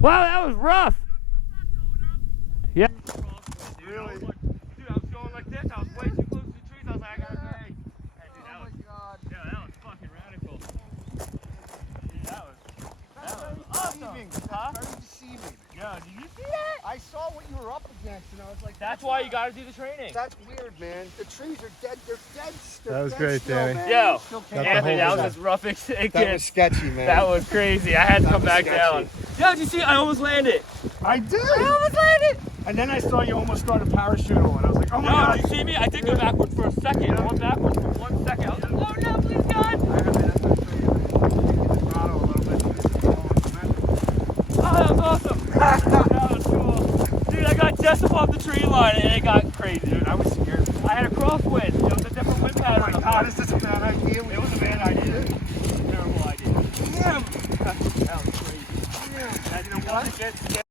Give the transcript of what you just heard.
Wow, that was rough. Yeah. Really? Dude, I was going like this. I was way too close to the trees. I was like, I gotta pay. Oh my God. Yeah, that was fucking radical. Dude, that was awesome. Huh? Very deceiving. Yo, did you see that? I saw what you were up against, and I was like, That's why you gotta do the training. That's weird, man. The trees are dead. They're dead. They're That was dead great, still, Danny. man. Yo, You still can't- Anthony, that was whole as rough as it That gets. was sketchy, man. That was crazy. I had to That come was back sketchy. down. Yo, did you see? I almost landed. I did. I almost landed. And then I saw you almost start a parachute on. I was like, oh my No, God. did you see me? I did go backwards for a second. I went backwards for 1 second. I was like, oh no, please God. Oh, that was awesome. That was cool. Dude, I got just above the tree line and it got crazy. Dude, I was scared. I had a crosswind. It was a different wind pattern. Oh my God, is this a bad idea? It was a bad idea. Terrible idea. Damn. That was crazy. Damn. And you know what?